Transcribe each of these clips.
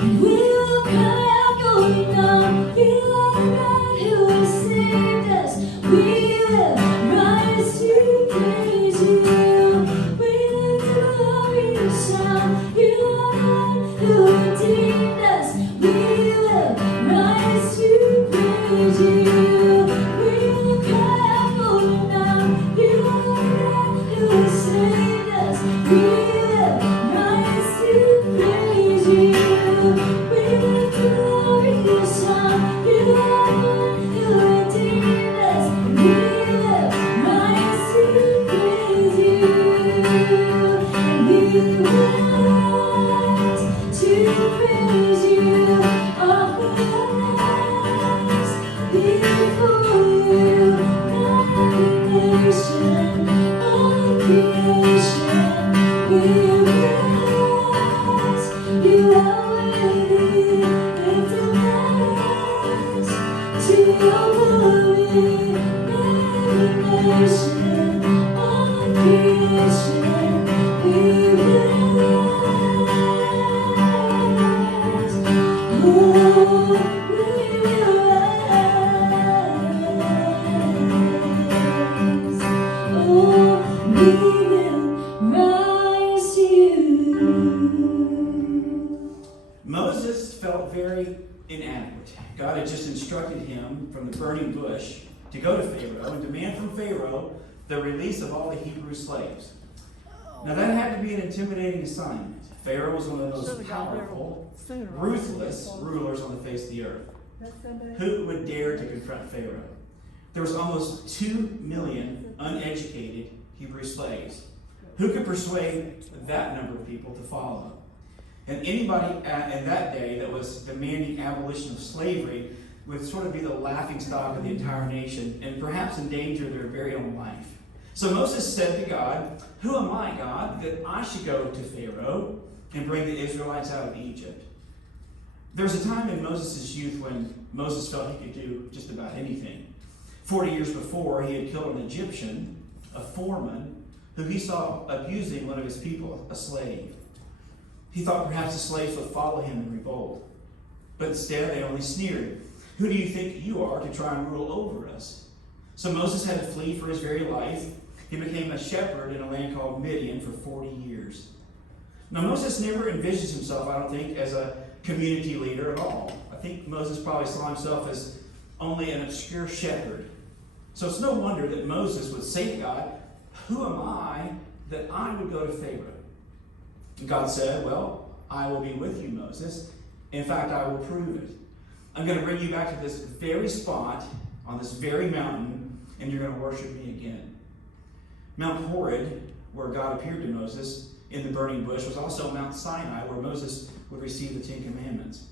and we will cry out going on. You are God who has saved us. We will rise to praise you. We lift a glorious sound. You are God who redeemed us. We will rise to praise you. We will cry out going on. You are God who has saved us. We will rise to praise you. We lift a glorious sound. You are God who redeemed us. We will rise to praise you. We will rise to praise you. Our lives before you. Every nation of creation will rise. You are worthy. Lift our hands to your glory. Every nation of creation will rise. Oh, we will rise. Oh, we will rise to you. Moses felt very inadequate. God had just instructed him from the burning bush to go to Pharaoh and demand from Pharaoh the release of all the Hebrew slaves. Now that had to be an intimidating assignment. Pharaoh was one of the most powerful, ruthless rulers on the face of the earth. Who would dare to confront Pharaoh? There was almost 2 million uneducated Hebrew slaves. Who could persuade that number of people to follow? And anybody in that day that was demanding abolition of slavery would sort of be the laughingstock of the entire nation and perhaps endanger their very own life. So Moses said to God, "Who am I, God, that I should go to Pharaoh and bring the Israelites out of Egypt?" There was a time in Moses' youth when Moses felt he could do just about anything. 40 years before, he had killed an Egyptian, a foreman, who he saw abusing one of his people, a slave. He thought perhaps the slaves would follow him in revolt. But instead, they only sneered. "Who do you think you are to try and rule over us?" So Moses had to flee for his very life. He became a shepherd in a land called Midian for 40 years. Now, Moses never envisioned himself, I don't think, as a community leader at all. I think Moses probably saw himself as only an obscure shepherd. So it's no wonder that Moses would say to God, "Who am I that I would go to Pharaoh?" And God said, "Well, I will be with you, Moses. In fact, I will prove it. I'm going to bring you back to this very spot on this very mountain, and you're going to worship me again." Mount Horeb, where God appeared to Moses in the burning bush, was also Mount Sinai, where Moses would receive the 10 Commandments.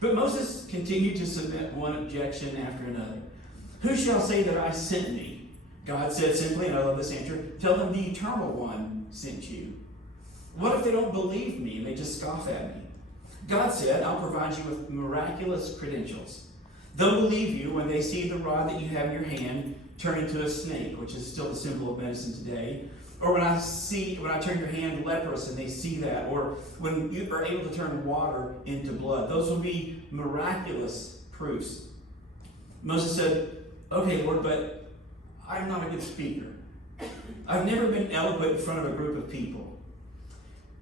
But Moses continued to submit one objection after another. "Who shall say that I sent thee?" God said simply, and I love this answer, "Tell them the Eternal One sent you." What if they don't believe me and they just scoff at me? God said, "I'll provide you with miraculous credentials. They'll believe you when they see the rod that you have in your hand turn into a snake," which is still the symbol of medicine today. Or when I turn your hand leprous and they see that. Or when you are able to turn water into blood. Those will be miraculous proofs. Moses said, "Okay, Lord, but I'm not a good speaker. I've never been eloquent in front of a group of people."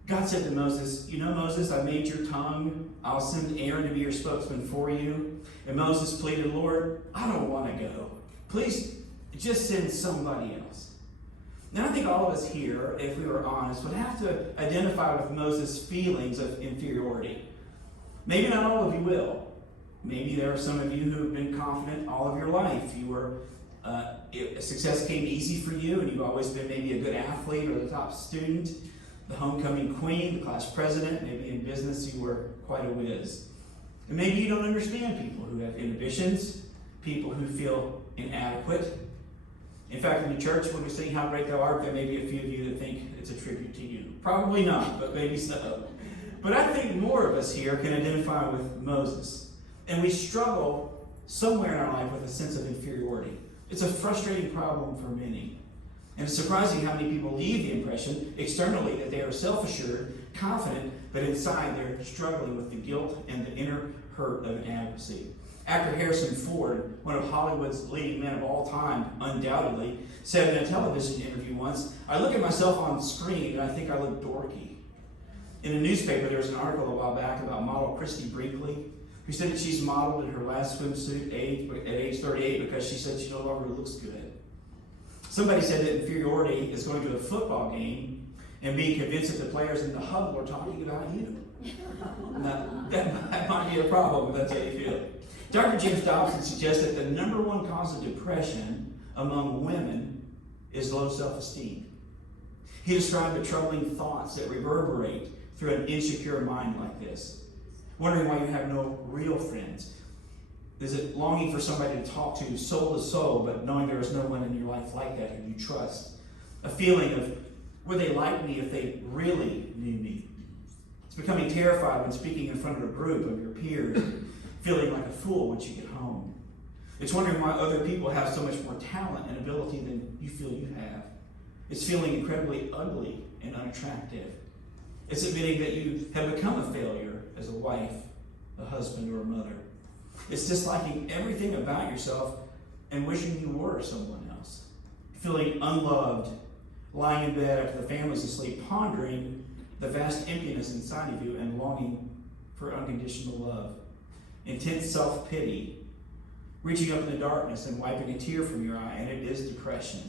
God said to Moses, "You know, Moses, I made your tongue. I'll send Aaron to be your spokesman for you." And Moses pleaded, "Lord, I don't want to go. Please just send somebody else." Now, I think all of us here, if we were honest, would have to identify with Moses' feelings of inferiority. Maybe not all of you will. Maybe there are some of you who have been confident all of your life. Success came easy for you, and you've always been maybe a good athlete or the top student, the homecoming queen, the class president. Maybe in business you were quite a whiz. And maybe you don't understand people who have inhibitions, people who feel inadequate. In fact, in the church, when we sing "How Great Thou Art," there may be a few of you that think it's a tribute to you. Probably not, but maybe so. But I think more of us here can identify with Moses. And we struggle somewhere in our life with a sense of inferiority. It's a frustrating problem for many. And it's surprising how many people leave the impression externally that they are self-assured, confident, but inside they're struggling with the guilt and the inner hurt of inadequacy. Actor Harrison Ford, one of Hollywood's leading men of all time, undoubtedly, said in a television interview once, "I look at myself on screen and I think I look dorky." In a newspaper, there was an article a while back about model Christy Brinkley, who said that she's modeled in her last swimsuit at age 38 because she said she no longer looks good. Somebody said that Inferiority is going to a football game and being convinced that the players in the huddle are talking about you. Now, that might be a problem if that's how you feel. Dr. James Dobson suggests that the number one cause of depression among women is low self-esteem. He described the troubling thoughts that reverberate through an insecure mind like this. Wondering why you have no real friends. Is it longing for somebody to talk to soul, but knowing there is no one in your life like that who you trust? A feeling of, would they like me if they really knew me? It's becoming terrified when speaking in front of a group of your peers, feeling like a fool once you get home. It's wondering why other people have so much more talent and ability than you feel you have. It's feeling incredibly ugly and unattractive. It's admitting that you have become a failure as a wife, a husband, or a mother. It's disliking everything about yourself and wishing you were someone else. Feeling unloved, lying in bed after the family's asleep, pondering the vast emptiness inside of you and longing for unconditional love. Intense self-pity, reaching up in the darkness and wiping a tear from your eye, and it is depression.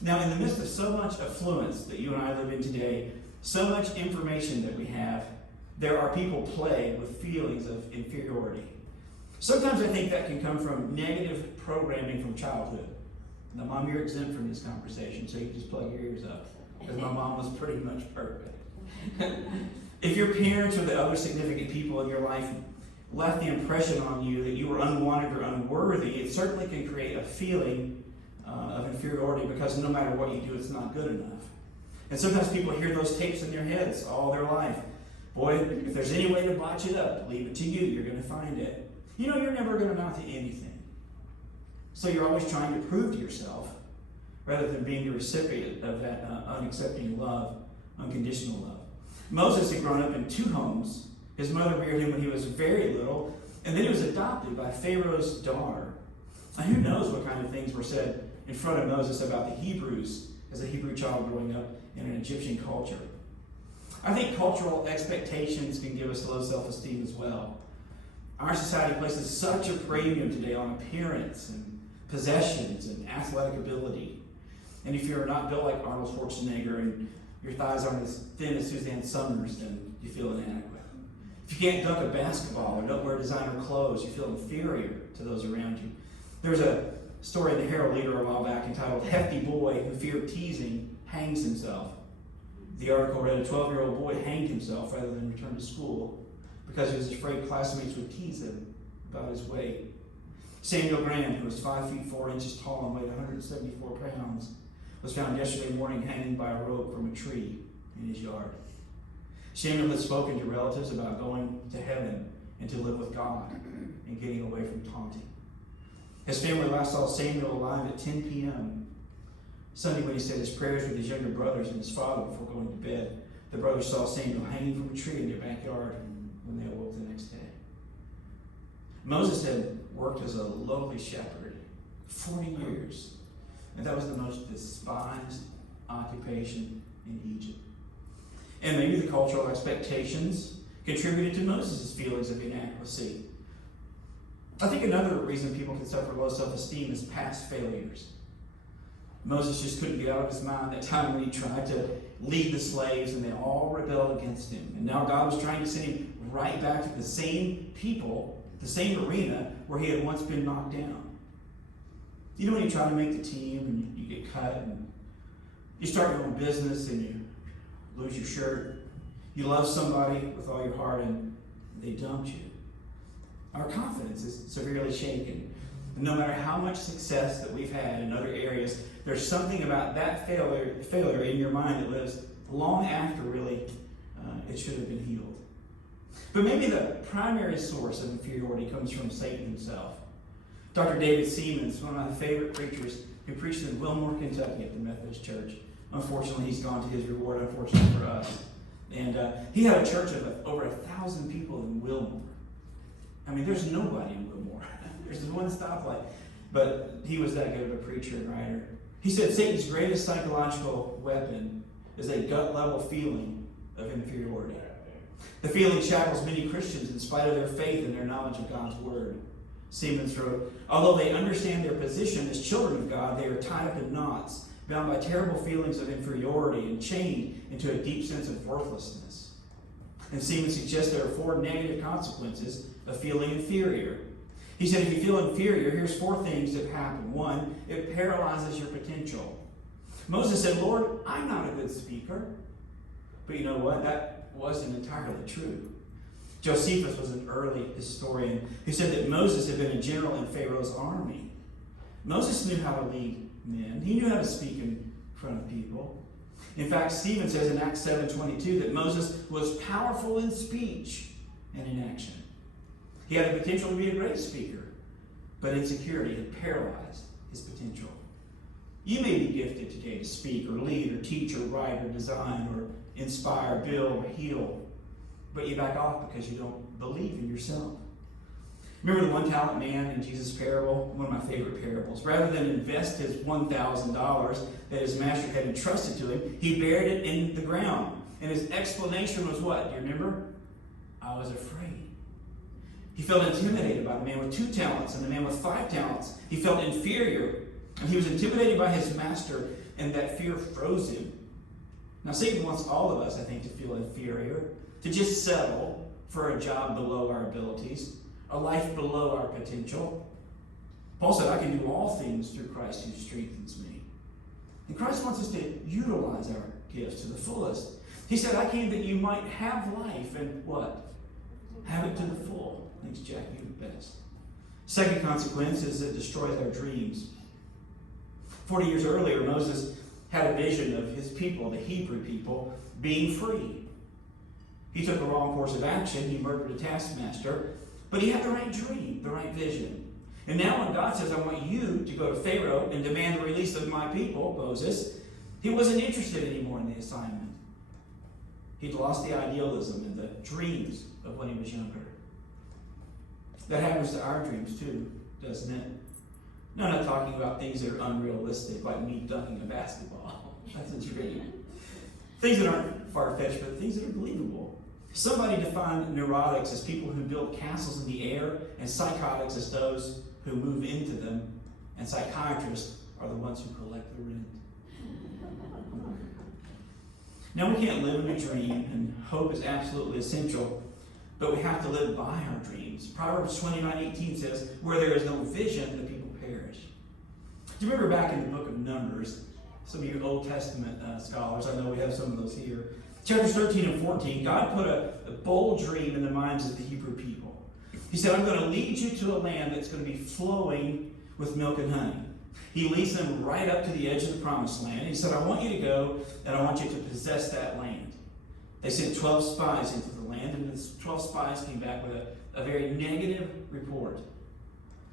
Now, in the midst of so much affluence that you and I live in today, so much information that we have, there are people plagued with feelings of inferiority. Sometimes I think that can come from negative programming from childhood. Now, Mom, you're exempt from this conversation, so you can just plug your ears up, because my mom was pretty much perfect. If your parents or the other significant people in your life left the impression on you that you were unwanted or unworthy, it certainly can create a feeling of inferiority, because no matter what you do, it's not good enough. And sometimes people hear those tapes in their heads all their life. Boy, if there's any way to botch it up, leave it to you. You're going to find it. You know, you're never going to amount to anything. So you're always trying to prove to yourself, rather than being the recipient of that unaccepting love, unconditional love. Moses had grown up in two homes. His mother reared him when he was very little, and then he was adopted by Pharaoh's daughter. Now, who knows what kind of things were said in front of Moses about the Hebrews as a Hebrew child growing up in an Egyptian culture. I think cultural expectations can give us low self-esteem as well. Our society places such a premium today on appearance and possessions and athletic ability. And if you're not built like Arnold Schwarzenegger and your thighs aren't as thin as Suzanne Summers, then you feel inadequate. If you can't dunk a basketball or don't wear designer clothes, you feel inferior to those around you. There's a story in the Herald Leader a while back entitled "Hefty Boy Who Feared Teasing Hangs Himself." The article read a 12-year-old boy hanged himself rather than return to school because he was afraid classmates would tease him about his weight. Samuel Graham, who was 5 feet 4 inches tall and weighed 174 pounds, was found yesterday morning hanging by a rope from a tree in his yard. Samuel had spoken to relatives about going to heaven and to live with God and getting away from taunting. His family last saw Samuel alive at 10 p.m. Sunday when he said his prayers with his younger brothers and his father before going to bed. The brothers saw Samuel hanging from a tree in their backyard when they awoke the next day. Moses had worked as a lowly shepherd 40 years, and that was the most despised occupation in Egypt. And maybe the cultural expectations contributed to Moses' feelings of inadequacy. I think another reason people can suffer low self-esteem is past failures. Moses just couldn't get out of his mind that time when he tried to lead the slaves and they all rebelled against him. And now God was trying to send him right back to the same people, the same arena where he had once been knocked down. You know when you try to make the team and you get cut and you start your own business and you lose your shirt. You love somebody with all your heart and they dumped you. Our confidence is severely shaken. And no matter how much success that we've had in other areas, there's something about that failure in your mind that lives long after really it should have been healed. But maybe the primary source of inferiority comes from Satan himself. Dr. David Seaman's one of my favorite preachers who preached in Wilmore, Kentucky at the Methodist Church. Unfortunately, he's gone to his reward, unfortunately for us. And he had a church of over 1,000 people in Wilmore. I mean, there's nobody in Wilmore. There's one stoplight. But he was that good of a preacher and writer. He said Satan's greatest psychological weapon is a gut-level feeling of inferiority. The feeling shackles many Christians in spite of their faith and their knowledge of God's Word. Siemens wrote, although they understand their position as children of God, they are tied up in knots, bound by terrible feelings of inferiority and chained into a deep sense of worthlessness. And Siemens suggests there are 4 negative consequences of feeling inferior. He said if you feel inferior, here's 4 things that happen. 1, it paralyzes your potential. Moses said, Lord, I'm not a good speaker. But you know what? That wasn't entirely true. Josephus was an early historian who said that Moses had been a general in Pharaoh's army. Moses knew how to lead men. He knew how to speak in front of people. In fact, Stephen says in Acts 7:22 that Moses was powerful in speech and in action. He had the potential to be a great speaker, but insecurity had paralyzed his potential. You may be gifted today to speak or lead or teach or write or design or inspire, build, or heal, but you back off because you don't believe in yourself. Remember the one talent man in Jesus' parable? One of my favorite parables. Rather than invest his $1,000 that his master had entrusted to him, he buried it in the ground. And his explanation was what? Do you remember? I was afraid. He felt intimidated by the man with 2 talents and the man with 5 talents. He felt inferior. And he was intimidated by his master, and that fear froze him. Now, Satan wants all of us, I think, to feel inferior, to just settle for a job below our abilities, a life below our potential. Paul said, I can do all things through Christ who strengthens me. And Christ wants us to utilize our gifts to the fullest. He said, I came that you might have life and what? Have it to the full. Thanks, Jack, you the best. Second consequence is it destroys our dreams. 40 years earlier, Moses had a vision of his people, the Hebrew people, being free. He took a wrong course of action. He murdered a taskmaster. But he had the right dream, the right vision. And now when God says, I want you to go to Pharaoh and demand the release of my people, Moses, he wasn't interested anymore in the assignment. He'd lost the idealism and the dreams of when he was younger. That happens to our dreams too, doesn't it? No, I'm not talking about things that are unrealistic, like me dunking a basketball. That's a dream. Things that aren't far-fetched, but things that are believable. Somebody defined neurotics as people who build castles in the air, and psychotics as those who move into them, and psychiatrists are the ones who collect the rent. Now, we can't live in a dream, and hope is absolutely essential, but we have to live by our dreams. Proverbs 29:18 says, where there is no vision, the people perish. Do you remember back in the book of Numbers, some of you Old Testament scholars, I know we have some of those here, chapters 13 and 14, God put a bold dream in the minds of the Hebrew people. He said, I'm going to lead you to a land that's going to be flowing with milk and honey. He leads them right up to the edge of the promised land. He said, I want you to go, and I want you to possess that land. They sent 12 spies into the land, and the 12 spies came back with a very negative report.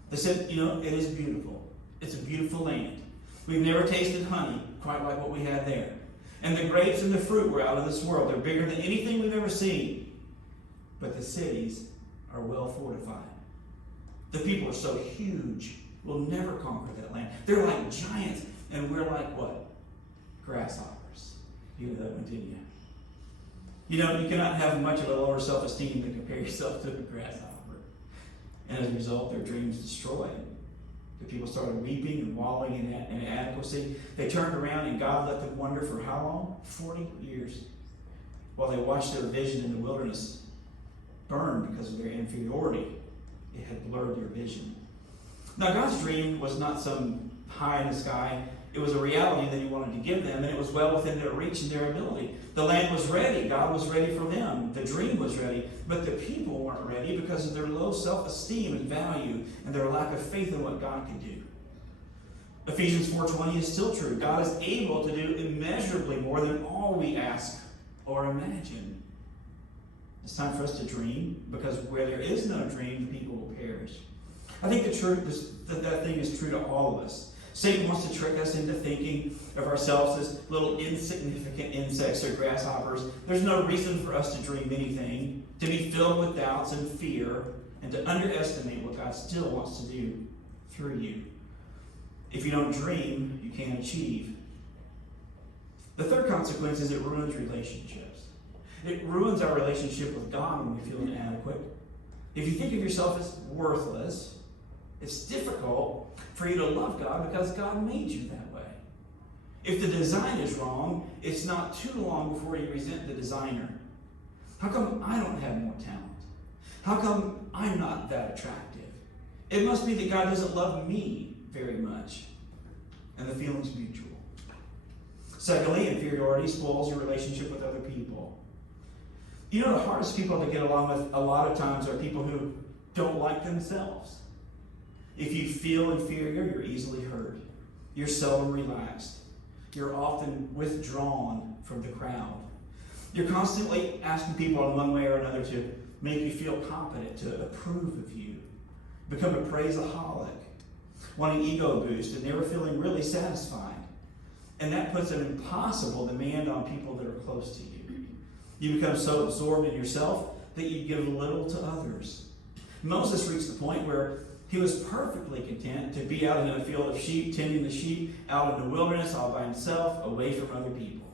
They said, you know, it is beautiful. It's a beautiful land. We've never tasted honey quite like what we had there. And the grapes and the fruit were out of this world. They're bigger than anything we've ever seen. But the cities are well fortified. The people are so huge, we'll never conquer that land. They're like giants, and we're like what? Grasshoppers. You know that one, didn't you? You know, you cannot have much of a lower self-esteem than compare yourself to a grasshopper. And as a result, their dreams destroyed. The people started weeping and wallowing in inadequacy. They turned around and God let them wander for how long? 40 years. While they watched their vision in the wilderness burn because of their inferiority. It had blurred their vision. Now, God's dream was not some pie in the sky. It was a reality that he wanted to give them, and it was well within their reach and their ability. The land was ready. God was ready for them. The dream was ready. But the people weren't ready because of their low self-esteem and value and their lack of faith in what God could do. Ephesians 4:20 is still true. God is able to do immeasurably more than all we ask or imagine. It's time for us to dream, because where there is no dream, the people will perish. I think the truth is that thing is true to all of us. Satan wants to trick us into thinking of ourselves as little insignificant insects or grasshoppers. There's no reason for us to dream anything, to be filled with doubts and fear, and to underestimate what God still wants to do through you. If you don't dream, you can't achieve. The third consequence is it ruins relationships. It ruins our relationship with God when we feel inadequate. If you think of yourself as worthless, it's difficult for you to love God because God made you that way. If the design is wrong, it's not too long before you resent the designer. How come I don't have more talent? How come I'm not that attractive? It must be that God doesn't love me very much. And the feeling's mutual. Secondly, inferiority spoils your relationship with other people. You know, the hardest people to get along with a lot of times are people who don't like themselves. If you feel inferior, you're easily hurt. You're seldom relaxed. You're often withdrawn from the crowd. You're constantly asking people in one way or another to make you feel competent, to approve of you. Become a praiseaholic, wanting ego boost and never feeling really satisfied. And that puts an impossible demand on people that are close to you. You become so absorbed in yourself that you give little to others. Moses reached the point where he was perfectly content to be out in a field of sheep, tending the sheep, out in the wilderness, all by himself, away from other people.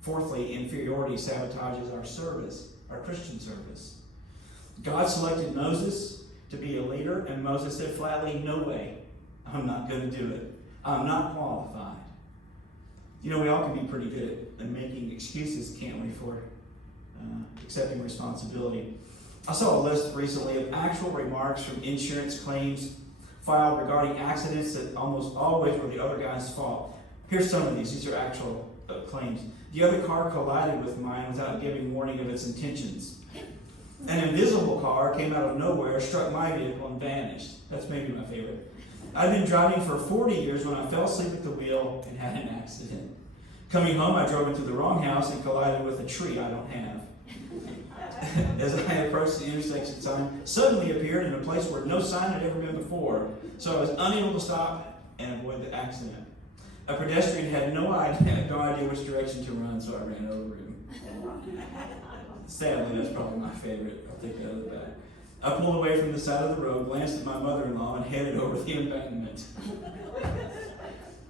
Fourthly, inferiority sabotages our service, our Christian service. God selected Moses to be a leader, and Moses said flatly, no way, I'm not going to do it. I'm not qualified. You know, we all can be pretty good at making excuses, can't we, for accepting responsibility. I saw a list recently of actual remarks from insurance claims filed regarding accidents that almost always were the other guy's fault. Here's some of these. These are actual claims. The other car collided with mine without giving warning of its intentions. An invisible car came out of nowhere, struck my vehicle, and vanished. That's maybe my favorite. I've been driving for 40 years when I fell asleep at the wheel and had an accident. Coming home, I drove into the wrong house and collided with a tree I don't have. As I approached the intersection sign, suddenly appeared in a place where no sign had ever been before, so I was unable to stop and avoid the accident. A pedestrian had no idea which direction to run, so I ran over him. Sadly, that's probably my favorite. I'll take that other back. I pulled away from the side of the road, glanced at my mother-in-law, and headed over the embankment.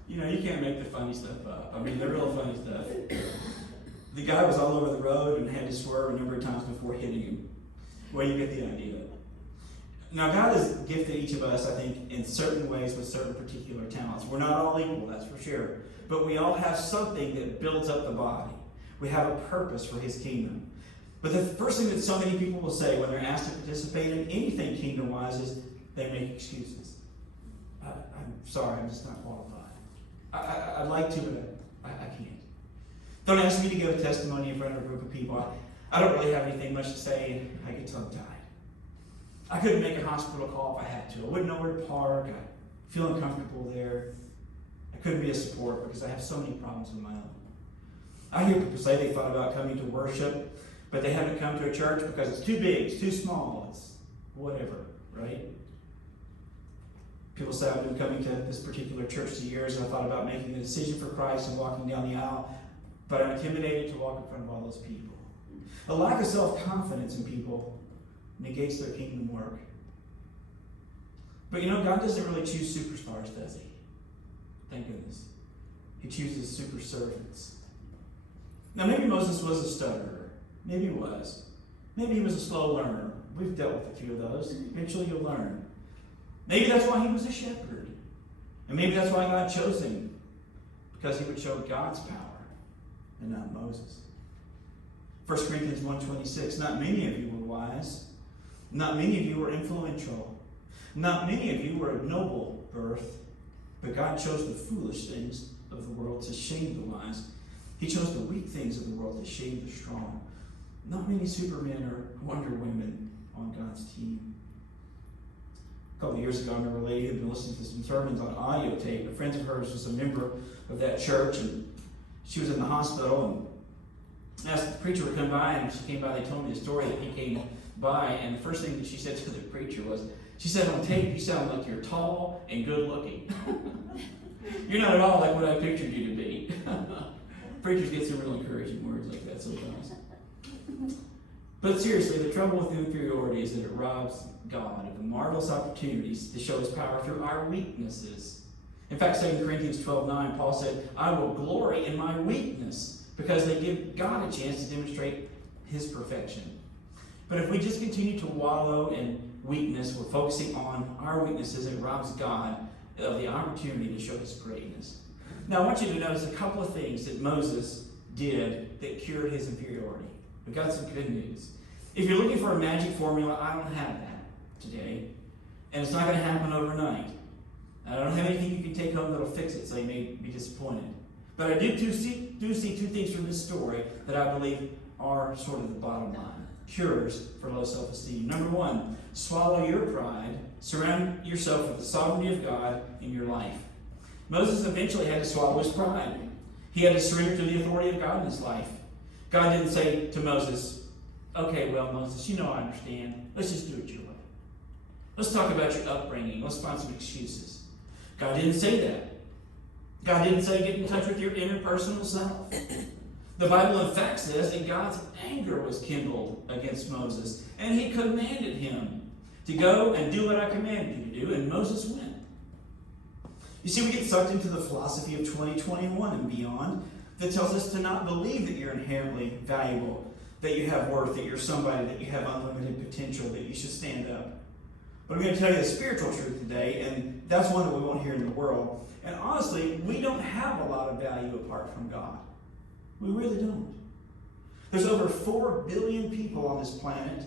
You know, you can't make the funny stuff up. I mean, the real funny stuff. The guy was all over the road and had to swerve a number of times before hitting him. Well, you get the idea. Now, God has gifted each of us, I think, in certain ways with certain particular talents. We're not all equal, that's for sure. But we all have something that builds up the body. We have a purpose for His kingdom. But the first thing that so many people will say when they're asked to participate in anything kingdom-wise is they make excuses. I'm sorry, I'm just not qualified. I'd like to, but I can't. Don't ask me to give a testimony in front of a group of people. I don't really have anything much to say, and I get tongue-tied. I couldn't make a hospital call if I had to. I wouldn't know where to park. I feel uncomfortable there. I couldn't be a support because I have so many problems of my own. I hear people say they thought about coming to worship, but they haven't come to a church because it's too big, it's too small, it's whatever, right? People say I've been coming to this particular church for years, and I thought about making a decision for Christ and walking down the aisle, but I'm intimidated to walk in front of all those people. A lack of self-confidence in people negates their kingdom work. But you know, God doesn't really choose superstars, does He? Thank goodness. He chooses super servants. Now, maybe Moses was a stutterer. Maybe he was. Maybe he was a slow learner. We've dealt with a few of those. Eventually you'll learn. Maybe that's why he was a shepherd. And maybe that's why God chose him. Because he would show God's power and not Moses. 1 Corinthians 1:26, not many of you were wise. Not many of you were influential. Not many of you were of noble birth. But God chose the foolish things of the world to shame the wise. He chose the weak things of the world to shame the strong. Not many supermen or wonder women on God's team. A couple of years ago, I remember a lady who had been listening to some sermons on audio tape. A friend of hers was a member of that church, and she was in the hospital, As the preacher would come by, and she came by, they told me the story that he came by, and the first thing that she said to the preacher was, she said, on tape, you sound like you're tall and good looking. You're not at all like what I pictured you to be. Preachers get some real encouraging words like that sometimes. But seriously, the trouble with inferiority is that it robs God of the marvelous opportunities to show his power through our weaknesses. In fact, 2 Corinthians 12:9, Paul said, I will glory in my weakness, because they give God a chance to demonstrate his perfection. But if we just continue to wallow in weakness, we're focusing on our weaknesses, it robs God of the opportunity to show his greatness. Now, I want you to notice a couple of things that Moses did that cured his inferiority. We've got some good news. If you're looking for a magic formula, I don't have that today. And it's not going to happen overnight. I don't have anything you can take home that'll fix it, so you may be disappointed. But I do see two things from this story that I believe are sort of the bottom line. Cures for low self-esteem. Number one, swallow your pride. Surround yourself with the sovereignty of God in your life. Moses eventually had to swallow his pride. He had to surrender to the authority of God in his life. God didn't say to Moses, okay, well, Moses, you know I understand. Let's just do it your way. Let's talk about your upbringing. Let's find some excuses. God didn't say that. God didn't say get in touch with your interpersonal self. The Bible in fact says that God's anger was kindled against Moses, and he commanded him to go and do what I commanded you to do, and Moses went. You see, we get sucked into the philosophy of 2021 and beyond that tells us to not believe that you're inherently valuable, that you have worth, that you're somebody, that you have unlimited potential, that you should stand up. But I'm going to tell you the spiritual truth today, and that's one that we won't hear in the world. And honestly, we don't have a lot of value apart from God. We really don't. There's over 4 billion people on this planet,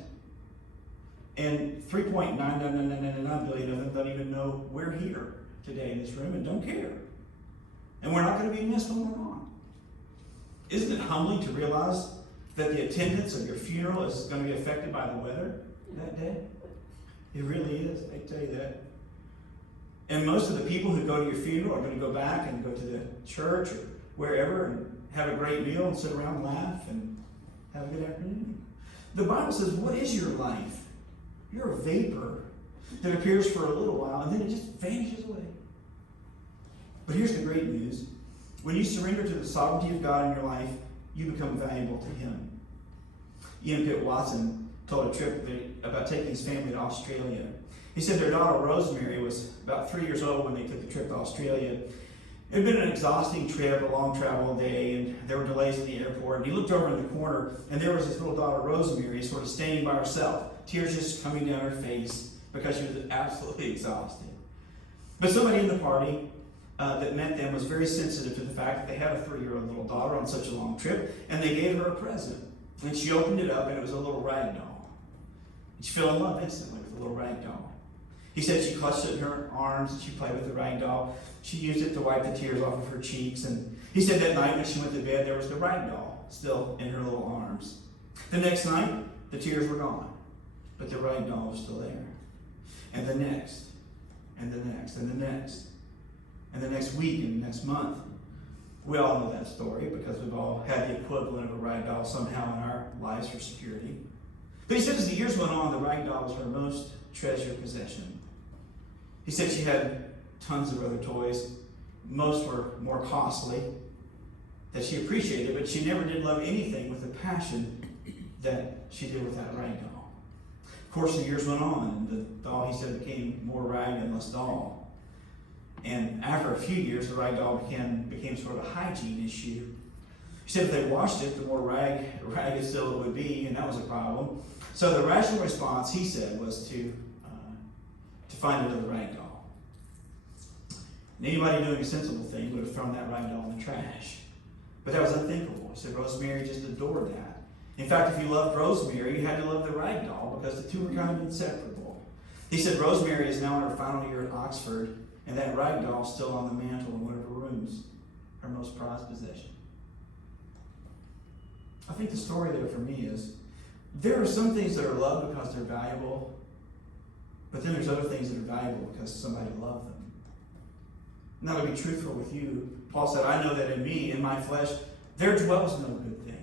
and 3.99999 billion of them don't even know we're here today in this room and don't care. And we're not going to be missed when we're gone. Isn't it humbling to realize that the attendance of your funeral is going to be affected by the weather that day? It really is, I tell you that. And most of the people who go to your funeral are going to go back and go to the church or wherever and have a great meal and sit around and laugh and have a good afternoon. The Bible says, what is your life? You're a vapor that appears for a little while and then it just vanishes away. But here's the great news. When you surrender to the sovereignty of God in your life, you become valuable to him. Ian Pitt Watson told a trip about taking his family to Australia. He said their daughter Rosemary was about 3 years old when they took the trip to Australia. It had been an exhausting trip, a long travel day, and there were delays at the airport. And he looked over in the corner, and there was his little daughter Rosemary sort of standing by herself, tears just coming down her face because she was absolutely exhausted. But somebody in the party that met them was very sensitive to the fact that they had a 3-year-old little daughter on such a long trip, and they gave her a present. And she opened it up, and it was a little rag doll. And she fell in love instantly with the little rag doll. He said she clutched it in her arms and she played with the rag doll. She used it to wipe the tears off of her cheeks. And he said that night when she went to bed, there was the rag doll still in her little arms. The next night, the tears were gone, but the rag doll was still there. And the next, and the next, and the next, and the next week, and the next month. We all know that story because we've all had the equivalent of a rag doll somehow in our lives for security. But he said as the years went on, the rag doll was her most treasured possession. He said she had tons of other toys. Most were more costly that she appreciated, but she never did love anything with the passion that she did with that rag doll. Of course, the years went on, and the doll, he said, became more rag and less doll. And after a few years, the rag doll became sort of a hygiene issue. He said if they washed it, the more ragged still it would be, and that was a problem. So the rational response, he said, was to find another rag doll. And anybody doing a sensible thing would have thrown that rag doll in the trash. But that was unthinkable. He said Rosemary just adored that. In fact, if you loved Rosemary, you had to love the rag doll because the two were kind of inseparable. He said Rosemary is now in her final year at Oxford, and that rag doll is still on the mantle in one of her rooms, her most prized possession. I think the story there for me is there are some things that are loved because they're valuable, but then there's other things that are valuable because somebody loved them. Now, to be truthful with you, Paul said, I know that in me, in my flesh, there dwells no good thing.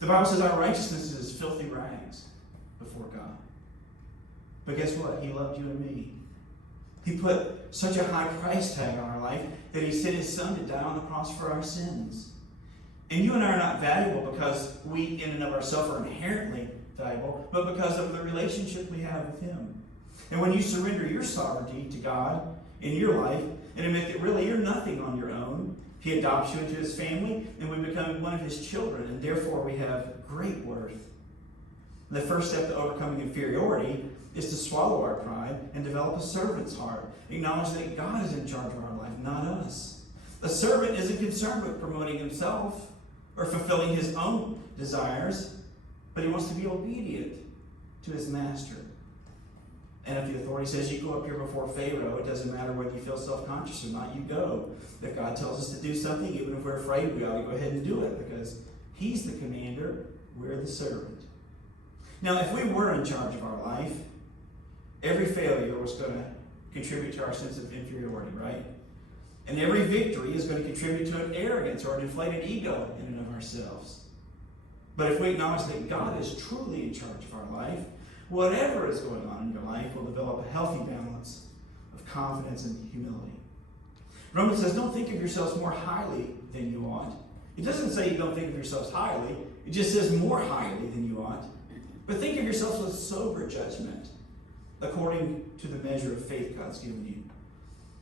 The Bible says our righteousness is filthy rags before God. But guess what? He loved you and me. He put such a high price tag on our life that he sent his son to die on the cross for our sins. And you and I are not valuable because we in and of ourselves are inherently valuable, but because of the relationship we have with him. And when you surrender your sovereignty to God in your life and admit that really you're nothing on your own, he adopts you into his family and we become one of his children, and therefore we have great worth. The first step to overcoming inferiority is to swallow our pride and develop a servant's heart. Acknowledge that God is in charge of our life, not us. A servant isn't concerned with promoting himself or fulfilling his own desires, but he wants to be obedient to his master. And if the authority says you go up here before Pharaoh, it doesn't matter whether you feel self-conscious or not, you go. If God tells us to do something, even if we're afraid, we ought to go ahead and do it because he's the commander, we're the servant. Now, if we were in charge of our life, every failure was going to contribute to our sense of inferiority, right? And every victory is going to contribute to an arrogance or an inflated ego in and of ourselves. But if we acknowledge that God is truly in charge of our life, whatever is going on in your life will develop a healthy balance of confidence and humility. Romans says, don't think of yourselves more highly than you ought. It doesn't say you don't think of yourselves highly. It just says more highly than you ought. But think of yourselves with sober judgment, according to the measure of faith God's given you.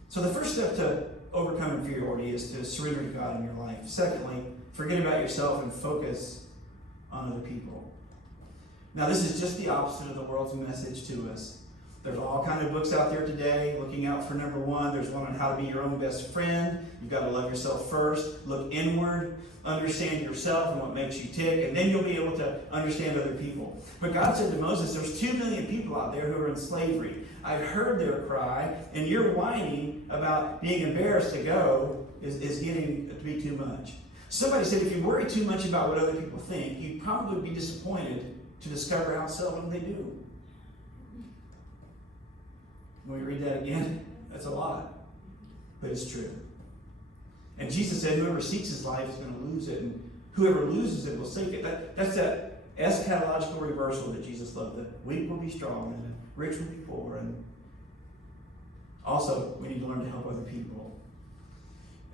So the first step to overcome inferiority is to surrender to God in your life. Secondly, forget about yourself and focus on other people. Now, this is just the opposite of the world's message to us. There's all kinds of books out there today looking out for number one. There's one on how to be your own best friend. You've got to love yourself first. Look inward. Understand yourself and what makes you tick. And then you'll be able to understand other people. But God said to Moses, there's 2 million people out there who are in slavery. I've heard their cry, and your whining about being embarrassed to go is getting to be too much. Somebody said if you worry too much about what other people think, you'd probably be disappointed to discover how seldom they do. When we read that again, that's a lot, but it's true. And Jesus said whoever seeks his life is going to lose it, and whoever loses it will seek it. That's that eschatological reversal that Jesus loved. The weak will be strong, and the rich will be poor. And also, we need to learn to help other people.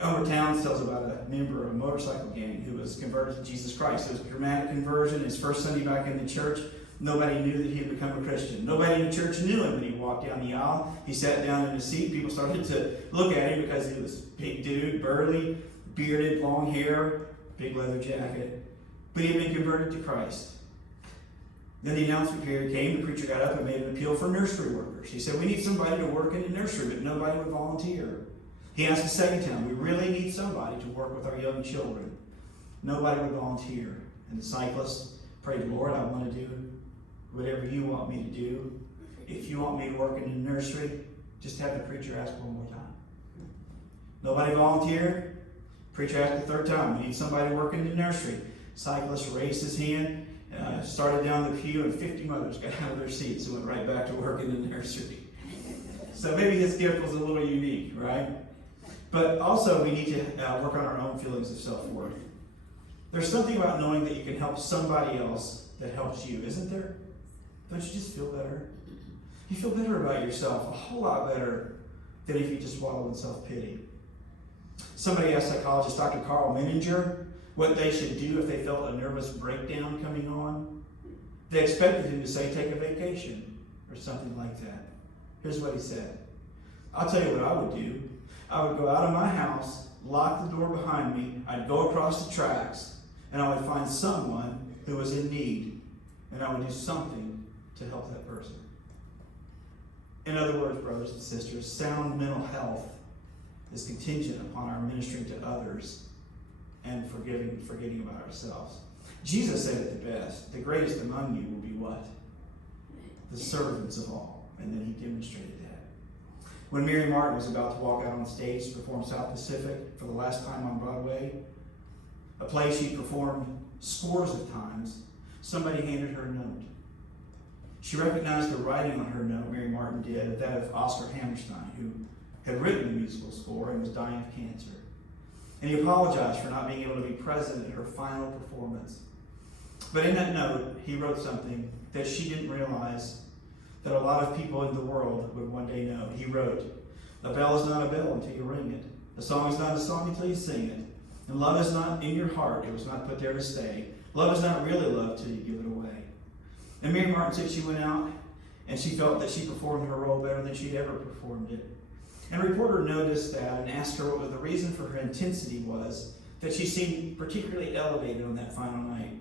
Elmer Towns tells about a member of a motorcycle gang who was converted to Jesus Christ. It was a dramatic conversion. His first Sunday back in the church, nobody knew that he had become a Christian. Nobody in the church knew him when he walked down the aisle. He sat down in his seat. People started to look at him because he was a big dude, burly, bearded, long hair, big leather jacket. But he had been converted to Christ. Then the announcement period came. The preacher got up and made an appeal for nursery workers. He said, we need somebody to work in the nursery, but nobody would volunteer. He asked a second time, we really need somebody to work with our young children. Nobody would volunteer. And the cyclist prayed, Lord, I want to do whatever you want me to do. If you want me to work in the nursery, just have the preacher ask one more time. Nobody volunteered. Preacher asked the third time, we need somebody to work in the nursery. Cyclist raised his hand, started down the pew, and 50 mothers got out of their seats and went right back to work in the nursery. So maybe his gift was a little unique, right? But also we need to work on our own feelings of self-worth. There's something about knowing that you can help somebody else that helps you, isn't there? Don't you just feel better? You feel better about yourself, a whole lot better than if you just wallow in self-pity. Somebody asked psychologist Dr. Carl Menninger what they should do if they felt a nervous breakdown coming on. They expected him to say, take a vacation or something like that. Here's what he said. I'll tell you what I would do. I would go out of my house, lock the door behind me, I'd go across the tracks, and I would find someone who was in need, and I would do something to help that person. In other words, brothers and sisters, sound mental health is contingent upon our ministering to others and forgetting about ourselves. Jesus said it the best. The greatest among you will be what? The servants of all. And then he demonstrated that. When Mary Martin was about to walk out on stage to perform South Pacific for the last time on Broadway, a play she performed scores of times, somebody handed her a note. She recognized the writing on her note, Mary Martin did, that of Oscar Hammerstein, who had written the musical score and was dying of cancer. And he apologized for not being able to be present at her final performance. But in that note, he wrote something that she didn't realize that a lot of people in the world would one day know. He wrote, "A bell is not a bell until you ring it. A song is not a song until you sing it. And love is not in your heart. It was not put there to stay. Love is not really love till you give it away." And Mary Martin said she went out and she felt that she performed her role better than she'd ever performed it. And a reporter noticed that and asked her what the reason for her intensity was, that she seemed particularly elevated on that final night.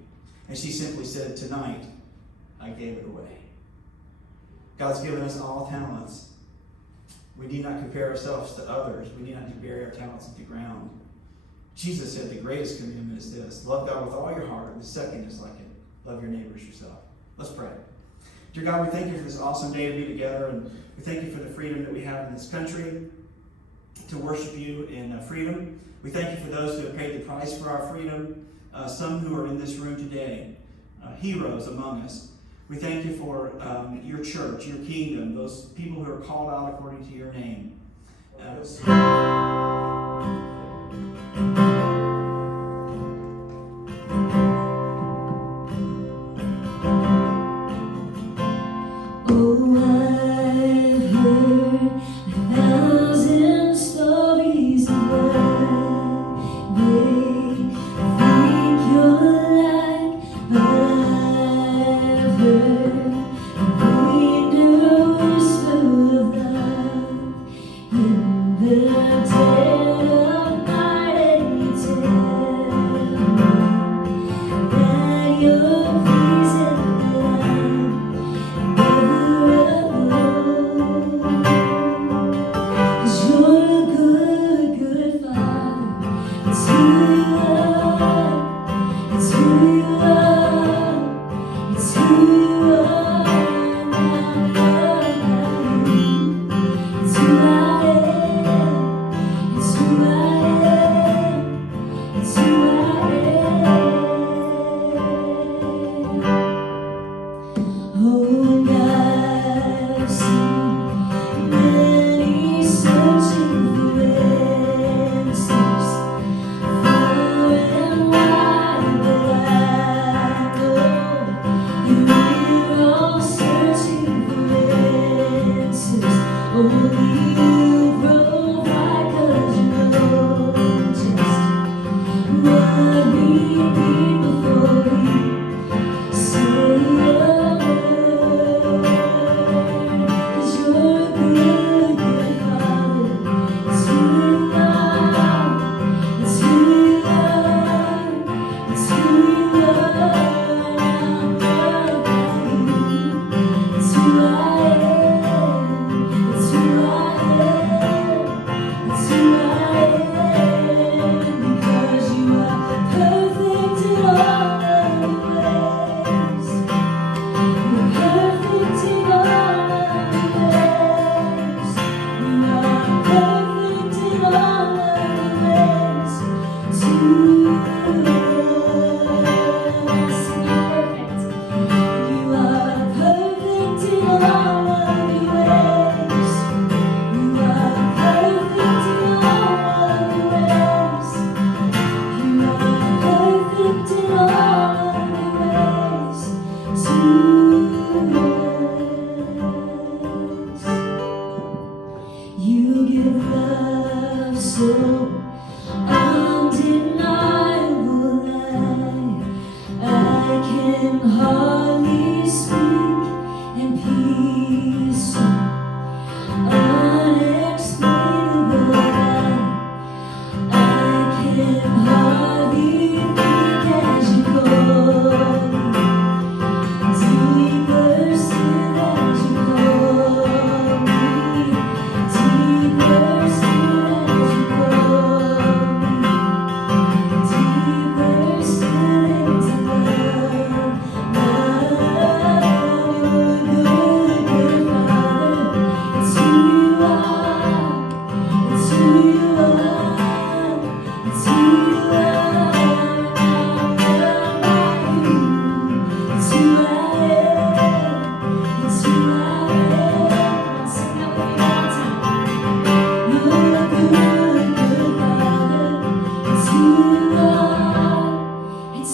And she simply said, "Tonight, I gave it away." God's given us all talents. We need not compare ourselves to others. We need not to bury our talents in the ground. Jesus said the greatest commandment is this: love God with all your heart. The second is like it: love your neighbors yourself. Let's pray. Dear God, we thank you for this awesome day to be together, and we thank you for the freedom that we have in this country to worship you in freedom. We thank you for those who have paid the price for our freedom, some who are in this room today, heroes among us. We thank you for your church, your kingdom, those people who are called out according to your name.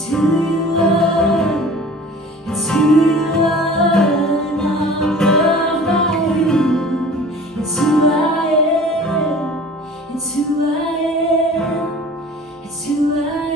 Who you are. It's who I am. It's who I